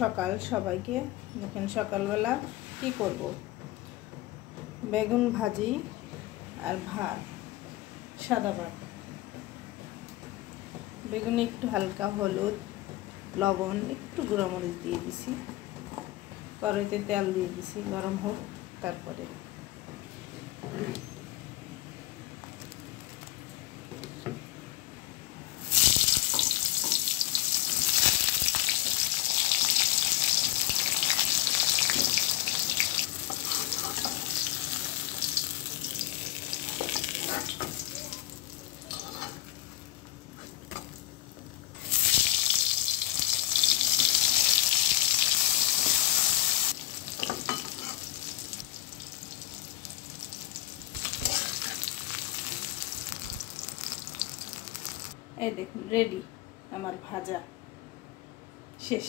সকাল সবাইকে। দেখেন সকালবেলা কি করব, বেগুন ভাজি আর ভাত, সাদা ভাত। বেগুনে একটু হালকা হলুদ, লবণ, একটু গুঁড়া মরিচ দিয়ে দিছি। কড়াইতে তেল দিয়ে দিছি, গরম হোক। তারপরে এই দেখুন রেডি, আমার ভাজা শেষ।